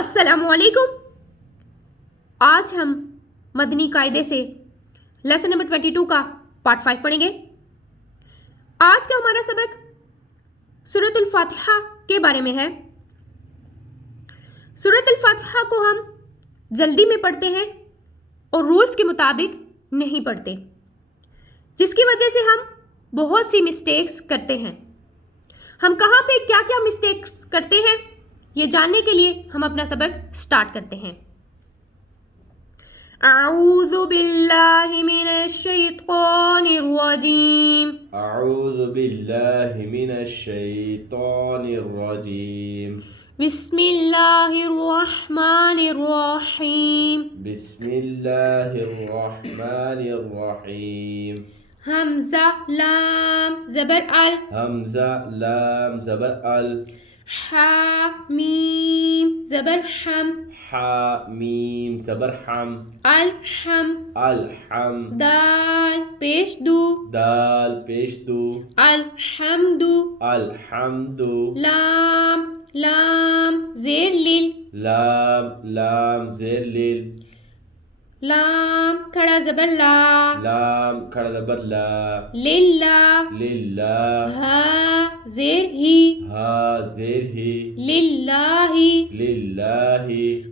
السلام علیکم. آج ہم مدنی قاعدے سے لیسن نمبر 22 کا پارٹ 5 پڑھیں گے. آج کا ہمارا سبق سورۃ الفاتحہ کے بارے میں ہے. سورۃ الفاتحہ کو ہم جلدی میں پڑھتے ہیں اور رولز کے مطابق نہیں پڑھتے، جس کی وجہ سے ہم بہت سی مسٹیکس کرتے ہیں. ہم کہاں پہ کیا کیا مسٹیکس کرتے ہیں یہ جاننے کے لیے ہم اپنا سبق سٹارٹ کرتے ہیں. اعوذ باللہ من الشیطان الرجیم. اعوذ باللہ من الشیطان الرجیم. بسم اللہ الرحمن الرحیم. بسم اللہ الرحمن الرحیم. حمزہ لام زبر ال. حمزہ لام زبر ال. حا میم زبر حم. حا میم زبر حم. الحم. الحم. دال پیش دو. دال پیش دو. الحمد. الحمد. لام لام زیر لیل. لام لام زیر لیل. لام کھڑا زبر لا. لام کھڑا زبر لا. للہ. للہ. ہا زیر ہی. ہا زیر ہی. للہ. للہ.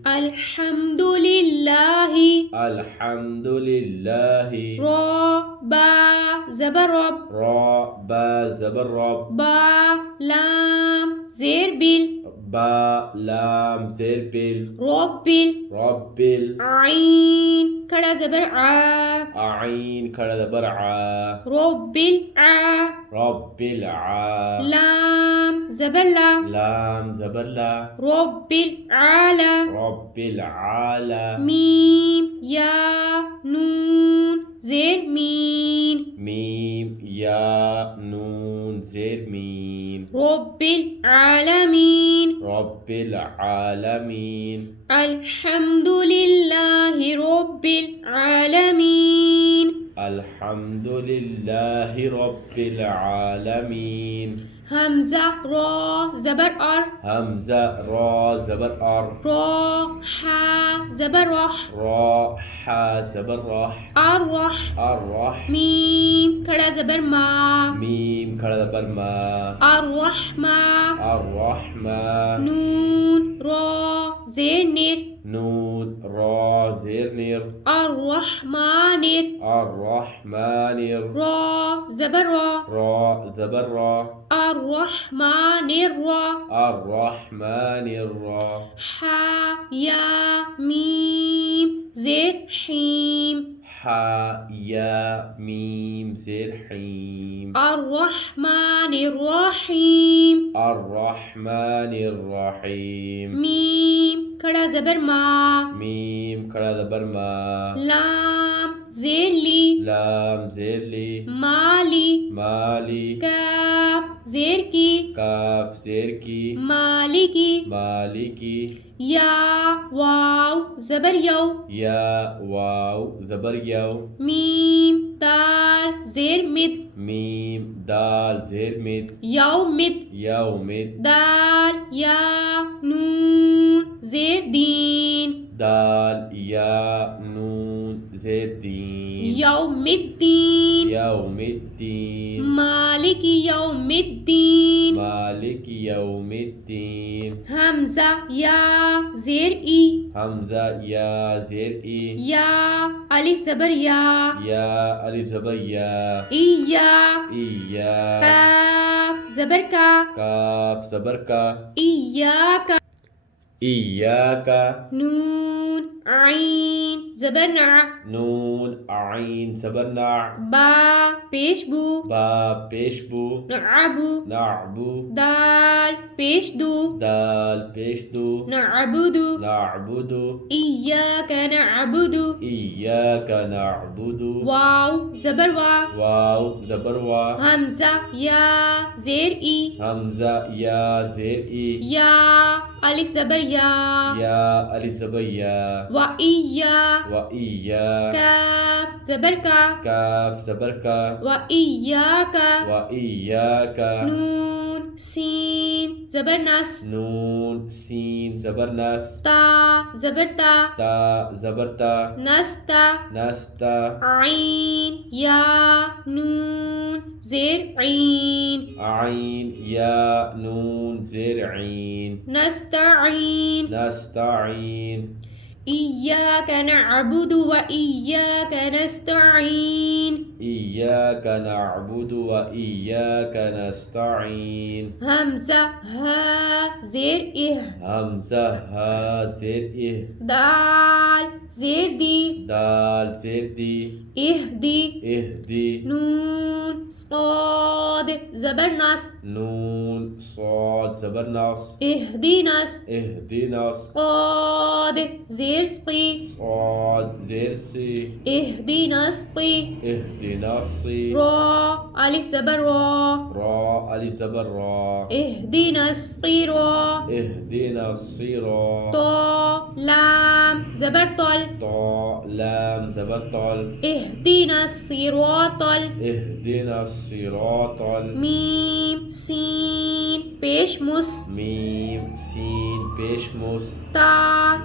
الحمد للہ. الحمد للہ. را با زبر رب. را با زبر رب. با لام زیر بل. با لام زیر بل. ربل. ربل. عین کھڑا زبر آ. عین کھڑا زبر ع. ربل آ. ربل ع. لام زبر لا. لام زبر لا. ربل اعلی. ربل اعلی. میم یا نون زیر مین. میم یا نون زیر مین. رب العالمین. رب العالمین. الحمد للہ رب العالمین. الحمد للہ رب العالمین. حمزہ را زبر اور. حمزہ را زبر اور. را حا زبر رح. را حا زبر رح. الرح. الرح. میم کھڑا زبر ما. میم کھڑا زبر ما. الرحمہ. الرحمہ. نون را زیر نیر. نون را زیر نیر. الرحمن. الرحمن. را زبر را. را زبر را. الرحمن الرا. الرحمن الرا. حا یا میم زیر حیم. حا یا میم زیر حیم. الرحمن الرحیم. الرحمن الرحیم. میم کھڑا زبر ما. میم کھڑا زبر ما. لام زیر لی. لام زیر لی. مالی. مالی. کاف زیر کی. کاف زیر کی. مالی کی. مالی کی. یا واو زبر یو. یا واو زبر یو. میم دال زیر مد. میم دال زیر مد. یومد. یومد. دال یا نون زیر دین. دال یا نون زیر دین. یوم الدین. یوم الدین. مالک یوم الدین. مالک یوم الدین. حمزہ یا زیر ای. حمزہ یا زیر ای. یا الف زبر یا. یا الف زبر یا. ایا. ایا. کاف زبر کا. کاف زبر کا. ایاک. ایاکا. نون عین زبر نع. نون عین زبر نع. با پیش بو. با پیش بو. نعبو. نعبو. دال پیش دو. دال پیش دو. نعبدو. نعبدو. ایاک نعبدو. ایاک نعبدو. واو زبر وا. واو زبر وا. حمزہ یا زیر ای. حمزہ یا زیر ای. یا الف زبر یا. یا الف زبر یا. و ایا. و ایا. کاف زبر کا. کاف زبر کا. و ایاک. و ایاک. نون سین زبر نس نون سین زبر نس تا زبر تا تا زبر تا نستا نستا عین یا نون زیر عین عین یا نون زیر عین نستعین نستعین إياك نعبد وإياك نستعين إياك نعبد وإياك نستعين همزة ها زير همزة ها زیر دال زير دي دال زیر دی اهدي اهدی نون صاد زبر نص نون صاد زبر نص اهدينس اهدنا صاد زير سقي صاد زیر سی اهدينس قي اهدنا سی را ألف زبر را را الف زبر را اهدينس قي را اهدنا الصراط طا لام زبر طل طا لام زبر طال اهدنا الصراط اهدنا الصراط ميم سين پیش مس میم سین پیش مس تا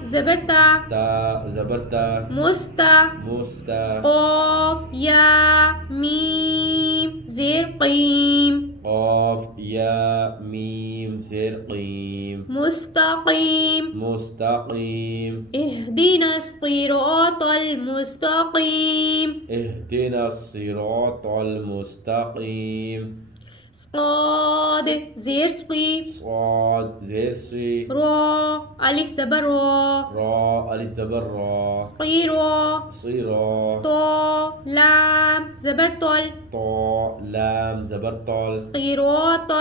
زبر تا تا زبر تا مستا مستا قاف یا میم زیر قیم قاف یا میم زیر قیم مستقيم مستقیم اهدنا الصراط المستقيم اهدنا الصراط المستقیم صاد زیر سقي صاد زیر سی را ألف زبر را را الف زبر را سقي را صراط طا لام زبر طل طا لام زبر طال صراط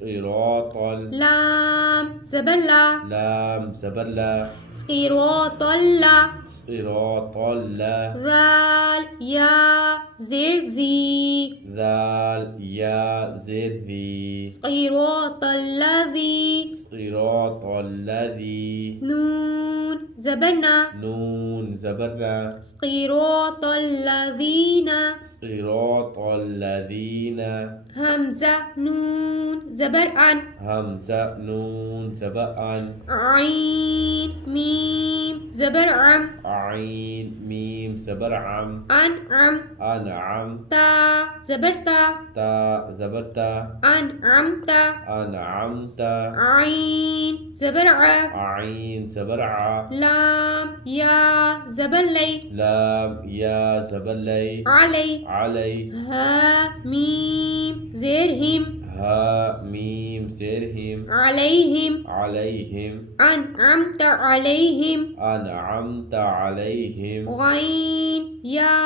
صراط لام زبر لا لام زبر لا صراط لا صراط لا ذال يا زر ذي ذال یا زیر ذی صراط الذي صراط الذي نون زبرنا نون زبرنا صراط الذين صراط الذين همزة نون زبر أن همزة نون زبأن عين ميم زبر عم عين ميم زبر عم أنعم أنعم تا زبر تا تا زبرتا أنعمت أنعمت عين زبر ع عين زبرعة لام يا زبر لي لام يا زبلي علي علي ها ميم زرهم ها ميم زرهم عليهم عليهم أنعمت عليهم أنعمت عليهم غين يا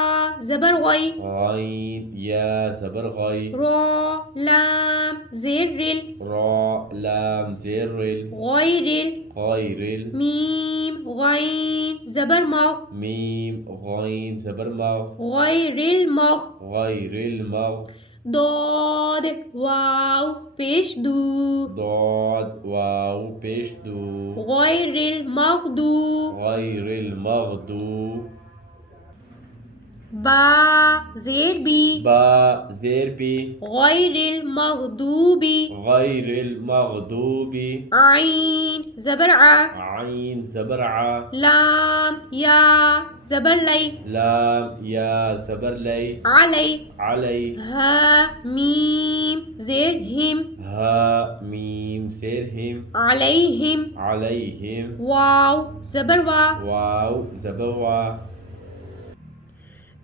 زبر غي غين يا زبر غي را لام زر را لام زر غير غير ميم غين زبر مغ ميم غين زبر مغ غير المغ غير المغ ضاد واو پیش دو ضاد واو پیش دو غير المغضوب غير المغضوب با زیر بی با زیر بی غير المغضوب غير المغضوب عين زبر ع عين زبرعة لام يا زبر لي لام يا زبر لي علي علي ها ميم زرهم ها ميم زرهم عليهم عليهم واو زبر وا واو زبوا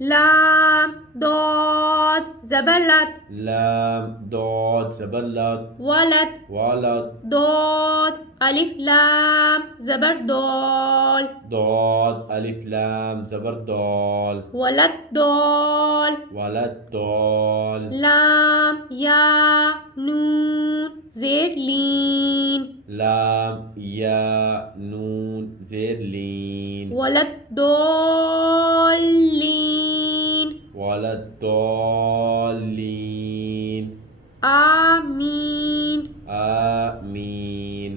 لام ضاد زبلت لام ضاد زبلت ولد ولد ضاد ألف لام زبر دال ضاد ألف لام زبر دال ولد دال ولد دال لام يا نون زير لين لام يا نون زير لين ولد دالين ولد دالين آمين آمين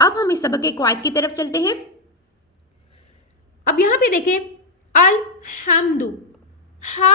اب ہم اس سبق کے قواعد کی طرف چلتے ہیں. اب یہاں پہ دیکھیں الحمد ہا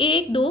1, 2,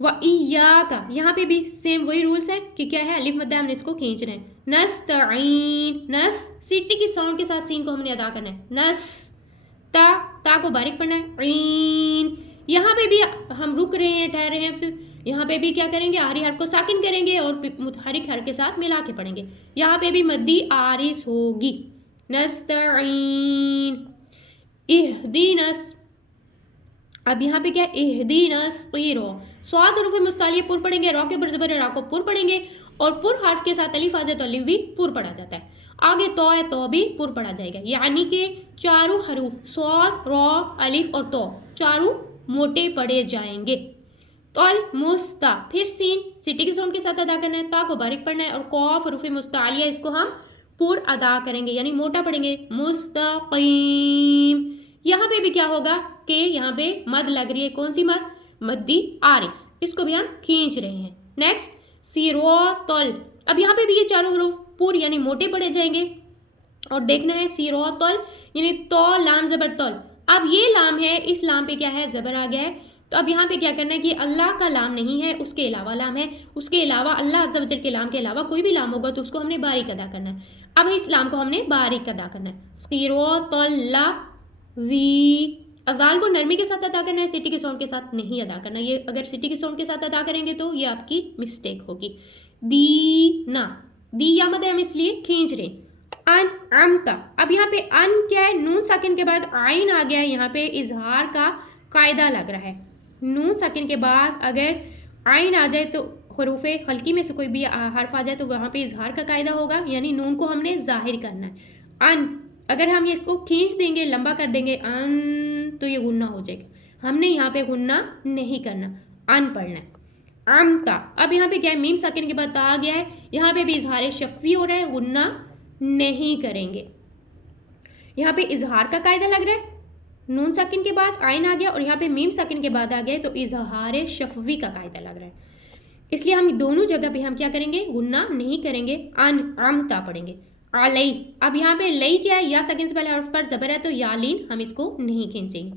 وَإِيَّاكَ یہاں پہ بھی سیم وہی رولس ہے کہ کیا ہے الف مدہ ہم نے اس کو کھینچنا ہے. نستعین نس سٹی کی ساؤنڈ کے ساتھ سین کو ہم نے ادا کرنا ہے. نس تا کو باریک پڑھنا ہے. عین یہاں پہ بھی ہم رک رہے ہیں ٹھہر رہے ہیں تو یہاں پہ بھی کیا کریں گے آری حرف کو ساکن کریں گے اور متحرک حرف کے ساتھ ملا کے پڑھیں گے. یہاں پہ بھی مدی آرس ہوگی. نستعین اہدینس اب یہاں پہ کیا اہدینس صاد حروف مستعلیہ پر پڑھیں گے. را کے اوپر زبر را کو پر پڑھیں گے اور پر حرف کے ساتھ الف آ جائے تو الف بھی پر پڑھا جاتا ہے. آگے تو ہے تو بھی پر پڑھا جائے گا یعنی کہ چاروں حروف صاد را الف اور تو چاروں موٹے پڑھے جائیں گے. تل مستا پھر سین سٹی کی ساؤنڈ کے ساتھ ادا کرنا ہے. تا کو باریک پڑھنا ہے اور قاف حروف مستعلیہ اس کو ہم پر ادا کریں گے یعنی موٹا پڑھیں گے. مستقیم یہاں پہ بھی کیا ہوگا کہ یہاں پہ مد لگ رہی ہے. کون سی مد؟ مدی آرس. اس کو بھی ہم کھینچ رہے ہیں. نیکسٹ سیروتل اب یہاں پہ بھی یہ چاروں حروف پر یعنی موٹے پڑھے جائیں گے اور دیکھنا ہے سیروتل یعنی تو لام زبر تل. اب یہ لام ہے اس لام پہ کیا ہے زبر آ گیا ہے تو اب یہاں پہ کیا کرنا ہے کہ اللہ کا لام نہیں ہے اس کے علاوہ لام ہے. اس کے علاوہ اللہ عز و جل کے لام کے علاوہ کوئی بھی لام ہوگا تو اس کو ہم نے باریک ادا کرنا ہے. اب اس لام کو ہم نے باریک ادا کرنا ہے. سیروتل وی اذال کو نرمی کے ساتھ ادا کرنا ہے سٹی کے ساؤنڈ کے ساتھ نہیں ادا کرنا. یہ اگر سٹی کے ساؤنڈ کے ساتھ ادا کریں گے تو یہ آپ کی مسٹیک ہوگی. دینا دی یا مد ہم اس لیے کھینچ رہے. ان امتا اب یہاں پہ ان کیا ہے نون ساکن کے بعد عین آ گیا ہے. یہاں پہ اظہار کا قاعدہ لگ رہا ہے. نون ساکن کے بعد اگر عین آ جائے تو حروف خلقی میں سے کوئی بھی حرف آ جائے تو وہاں پہ اظہار کا قاعدہ ہوگا یعنی نون کو ہم نے ظاہر کرنا ہے. ان اگر ہم یہ اس کو کھینچ دیں گے لمبا کر دیں گے ان تو یہ غنہ ہو جائے گا. ہم نے یہاں پہ غنہ نہیں کرنا ان پڑھنا ہے. امتا اب یہاں پہ کیا ہے میم ساکن کے بعد تا آ گیا ہے. یہاں پہ بھی اظہار شفوی ہو رہا ہے غنہ نہیں کریں گے. یہاں پہ اظہار کا قاعدہ لگ رہا ہے. نون ساکن کے بعد عین آ گیا اور یہاں پہ میم ساکن کے بعد آ گیا تو اظہار شفوی کا قاعدہ لگ رہا ہے. اس لیے ہم دونوں جگہ پہ ہم کیا کریں گے غنہ نہیں کریں گے. ان امتا پڑھیں گے. علی اب یہاں پہ لئی کیا ہے یا ساکن سے پہلے حرف پر زبر ہے تو یا لین ہم اس کو نہیں کھینچیں گے.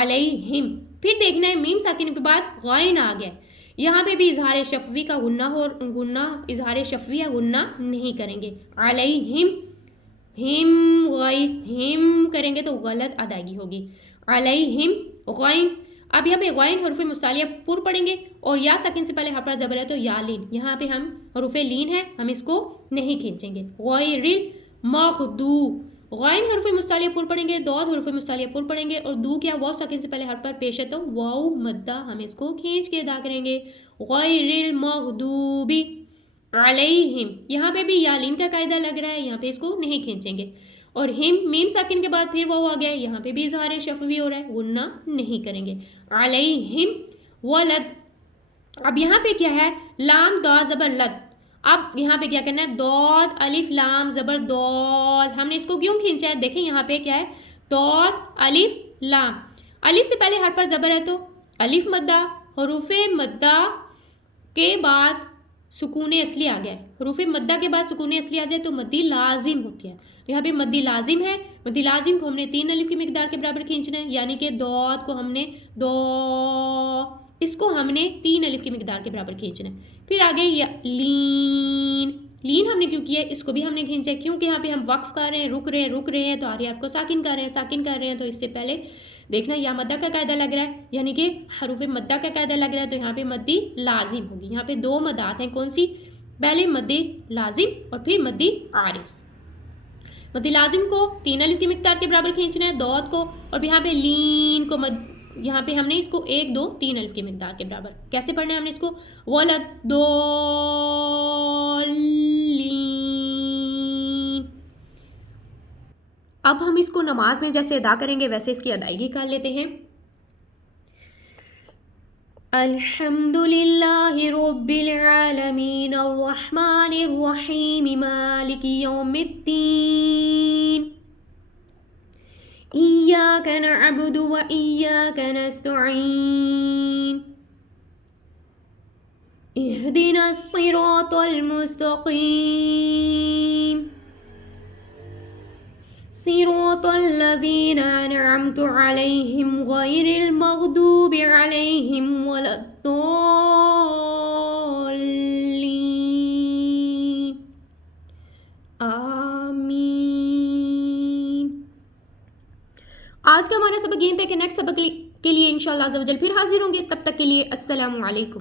علیہم پھر دیکھنا ہے میم ساکن کے بعد غائن آ گیا. یہاں پہ بھی اظہار شفوی کا غنہ ہو غنہ اظہار شفوی ہے غنہ نہیں کریں گے. علیہم ہم غائن ہم کریں گے تو غلط ادائیگی ہوگی. علیہم غائن اب یہاں پہ غائن حروف مستعلیہ پر پڑھیں گے اور یا ساکن سے پہلے حرف پر زبر ہے تو یا لین یہاں پہ ہم حروف لین ہے ہم اس کو نہیں کھینچیں گے. غیر المغضوب غائن حروف مستعلیہ پر پڑھیں گے. ضاد حروف مستعلیہ پر پڑھیں گے اور دو کیا واو ساکن سے پہلے حرف پر پیش ہے تو واو مدہ ہم اس کو کھینچ کے ادا کریں گے. غیر المغضوب علیہم یہاں پہ بھی یا لین کا قاعدہ لگ رہا ہے یہاں پہ اس کو نہیں کھینچیں گے. اور ہم میم ساکن کے بعد پھر واو آ گیا ہے یہاں پہ بھی اظہار شفوی ہو رہا ہے غنہ نہیں کریں گے. علیہم ولد اب یہاں پہ کیا ہے لام دا زبر لد. اب یہاں پہ کیا کرنا ہے داد الف لام زبر دال. ہم نے اس کو کیوں کھینچا ہے دیکھیں یہاں پہ کیا ہے داد الف لام الف سے پہلے حرف پر زبر ہے تو الف مدہ. حروف مدہ کے بعد سکون اصلی آ گیا ہے. حروف مدہ کے بعد سکون اصلی آ جائے تو مدی لازم ہوتی ہے. تو یہاں پہ مدی لازم ہے. مدی لازم کو ہم نے 3 الف کی مقدار کے برابر کھینچنا ہے یعنی کہ داد کو ہم نے دو اس کو ہم نے 3 الف کی مقدار کے برابر کھینچنا ہے. پھر آگے لین لین ہم نے کیوں کیا ہے اس کو بھی ہم نے کھینچا ہے کیونکہ یہاں پہ ہم وقف کر رہے ہیں رک رہے ہیں تو آری حرف کو ساکن کر رہے ہیں تو اس سے پہلے دیکھنا یا مدہ کا قاعدہ لگ رہا ہے یعنی کہ حروف مدہ کا قاعدہ لگ رہا ہے تو یہاں پہ مدی لازم ہوگی. یہاں پہ 2 مدات ہیں کون سی پہلے مدی لازم اور پھر مدی عارض. مدی لازم کو 3 الف کی مقدار کے برابر کھینچنا ہے دود کو اور یہاں پہ لین کو یہاں پہ ہم نے اس کو 1 2 3 الف کی مقدار کے برابر کیسے پڑھنا ہے ہم نے اس کو ولد دولین. اب ہم اس کو نماز میں جیسے ادا کریں گے ویسے اس کی ادائیگی کر لیتے ہیں. الحمد للہ رب العالمین الرحمن الرحیم مالک یوم الدین ایاک نعبد و ایاک نستعین اہدنا الصراط المستقیم صراط الذین انعمت علیہم غیر المغضوب علیہم ولا الضالین آمین۔ آج کا ہمارا سبق یہیں تک ہے، نیکسٹ سبق کے لیے انشاءاللہ عز و جل پھر حاضر ہوں گے، تب تک کے لیے السلام علیکم۔